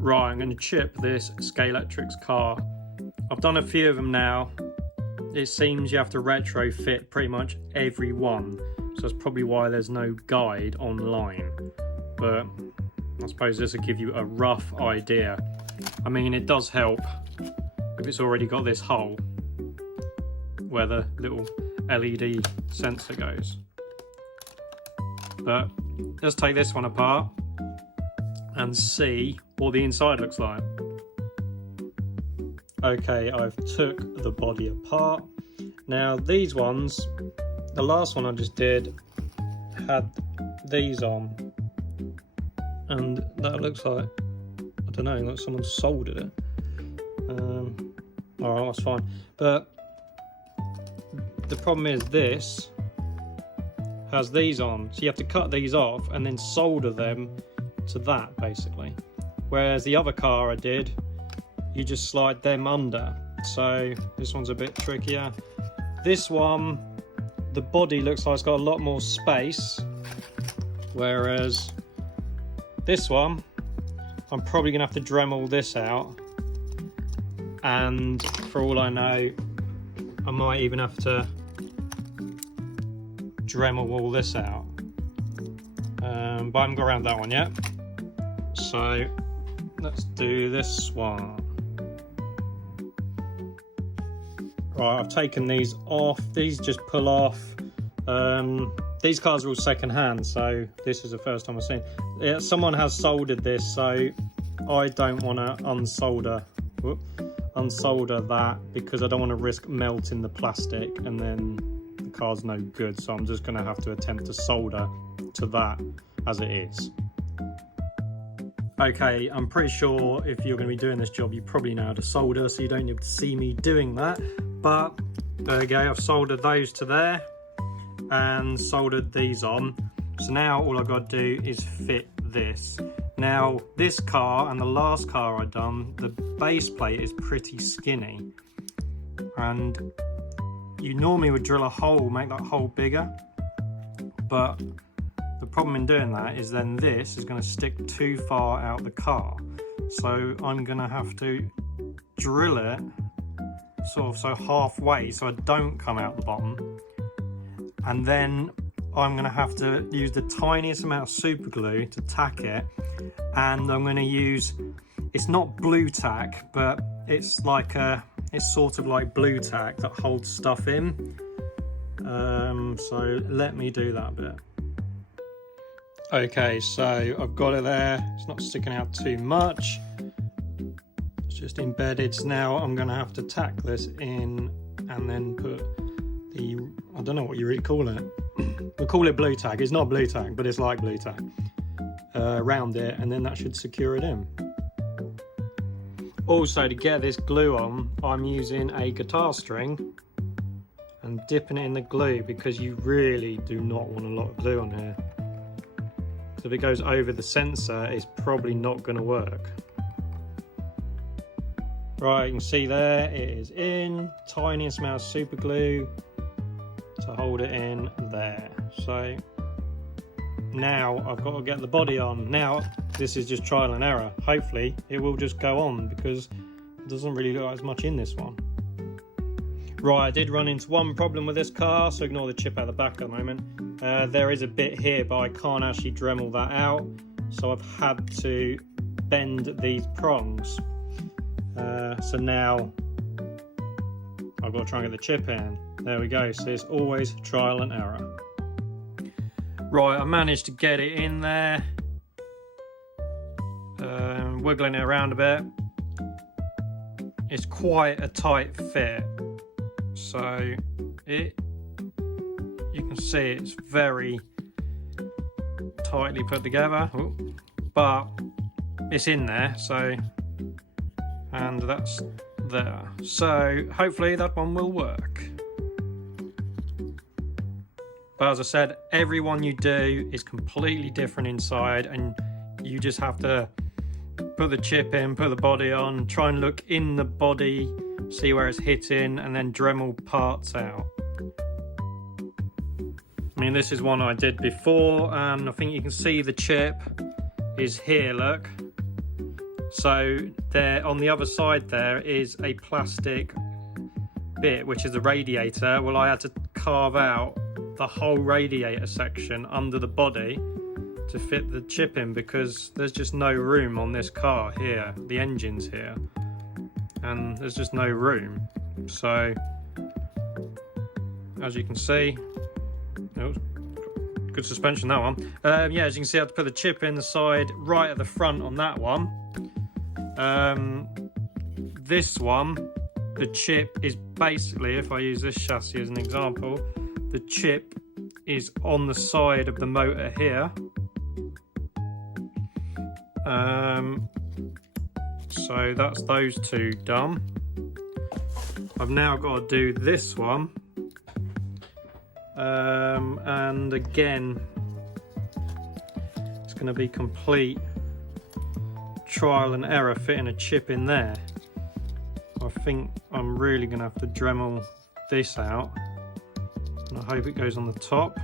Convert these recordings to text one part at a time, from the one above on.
Right, I'm going to chip this Scalextric's car. I've done a few of them now. It seems you have to retrofit pretty much every one, so that's probably why there's no guide online. But I suppose this will give you a rough idea. I mean, it does help if it's already got this hole where the little LED sensor goes. But let's take this one apart and see what the inside looks like. Okay, I've took the body apart. Now these ones, the last one I just did had these on, and that looks like, I don't know, like someone soldered it. Alright, that's fine. But the problem is this has these on, so you have to cut these off and then solder them to that basically. Whereas the other car I did, you just slide them under. So this one's a bit trickier. This one, the body looks like it's got a lot more space, whereas this one, I'm probably gonna have to Dremel this out, and for all I know, I might even have to Dremel all this out. But I haven't got around that one yet. So let's do this one. Right, I've taken these off. These just pull off. These cars are all second hand, so this is the first time I've seen it. Someone has soldered this, so I don't want to unsolder that because I don't want to risk melting the plastic and then the car's no good. So I'm just going to have to attempt to solder to that as it is. Okay, I'm pretty sure if you're going to be doing this job, you probably know how to solder, so you don't need to see me doing that. But there we go, I've soldered those to there and soldered these on. So now all I've got to do is fit this. Now this car and the last car I've done, the base plate is pretty skinny, and you normally would drill a hole, make that hole bigger, but the problem in doing that is then this is going to stick too far out the car. So I'm going to have to drill it sort of so halfway so I don't come out the bottom. And then I'm going to have to use the tiniest amount of super glue to tack it. And I'm going to use, it's not blue tack, but it's like it's sort of like blue tack that holds stuff in. So let me do that bit. Okay, so I've got it there. It's not sticking out too much. It's just embedded. So now I'm going to have to tack this in and then put the, I don't know what you really call it. We'll call it blue tack. It's not blue tack, but it's like blue tack. Around it, and then that should secure it in. Also, to get this glue on, I'm using a guitar string and dipping it in the glue because you really do not want a lot of glue on here. So if it goes over the sensor, it's probably not going to work. Right, you can see there, it is in. Tiniest amount of super glue to hold it in there. So now I've got to get the body on. Now this is just trial and error. Hopefully it will just go on because it doesn't really look like as much in this one. Right, I did run into one problem with this car, so ignore the chip out the back at the moment. There is a bit here, but I can't actually Dremel that out, so I've had to bend these prongs. So now I've got to try and get the chip in. There we go, so it's always trial and error. Right, I managed to get it in there, wiggling it around a bit. It's quite a tight fit, so you can see it's very tightly put together. Ooh, but it's in there, so, and that's there. So hopefully that one will work. But as I said, every one you do is completely different inside, and you just have to put the chip in, put the body on, try and look in the body, see where it's hitting, and then Dremel parts out. I mean, this is one I did before, and I think you can see the chip is here, look. So there on the other side there is a plastic bit which is the radiator. Well, I had to carve out the whole radiator section under the body to fit the chip in because there's just no room on this car here. The engine's here and there's just no room. So as you can see, oh, good suspension, that one. Yeah, as you can see, I had to put the chip in the side right at the front on that one. This one, the chip is basically, if I use this chassis as an example, the chip is on the side of the motor here. So that's those two done. I've now got to do this one. And again, it's going to be complete trial and error fitting a chip in there. I think I'm really going to have to Dremel this out, and I hope it goes on the top.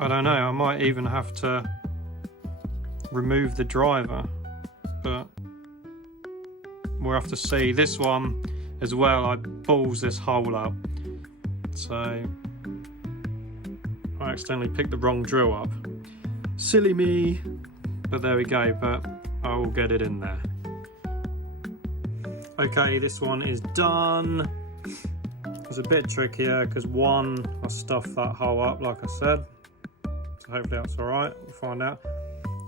I don't know, I might even have to remove the driver, but we'll have to see. This one as well, I balls this hole up, so I accidentally picked the wrong drill up. Silly me, but there we go, but I will get it in there. Okay, this one is done. It's a bit trickier because one, I stuffed that hole up like I said, so hopefully that's alright, we'll find out.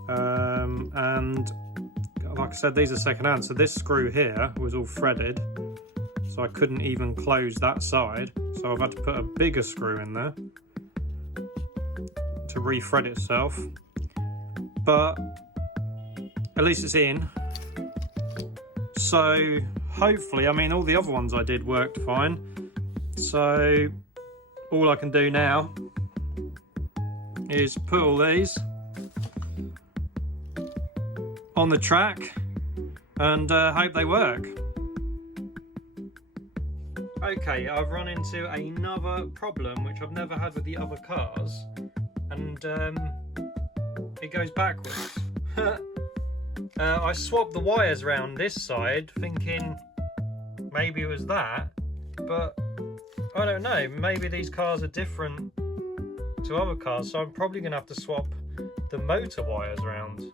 And like I said, these are second hand, so this screw here was all threaded, so I couldn't even close that side, so I've had to put a bigger screw in there to re-thread itself, but at least it's in. So hopefully, I mean, all the other ones I did worked fine, so all I can do now is put all these on the track and hope they work. Okay, I've run into another problem which I've never had with the other cars, and it goes backwards. I swapped the wires around this side thinking maybe it was that, but I don't know, maybe these cars are different to other cars, so I'm probably going to have to swap the motor wires around,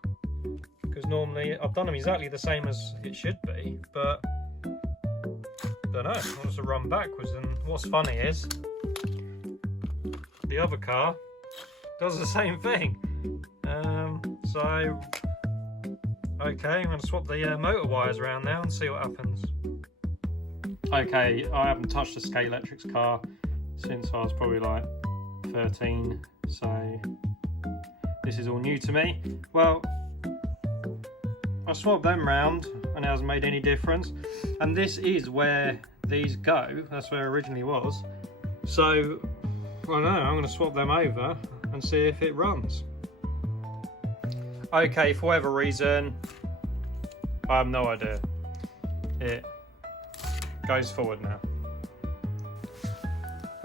because normally I've done them exactly the same as it should be, but I don't know, I want to run backwards. And what's funny is the other car does the same thing. So okay, I'm going to swap the motor wires around now and see what happens. Okay, I haven't touched a Scalextric's car since I was probably like 13, so this is all new to me. Well, I swapped them round and it hasn't made any difference, and this is where these go, that's where it originally was, so I don't know, I'm going to swap them over and see if it runs. Okay, for whatever reason, I have no idea, it goes forward now.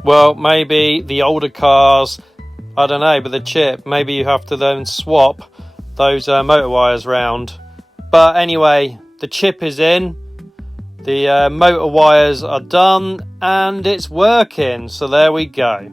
Well, maybe the older cars, I don't know, but the chip, maybe you have to then swap those motor wires round. But anyway, the chip is in, the motor wires are done, and it's working, so there we go.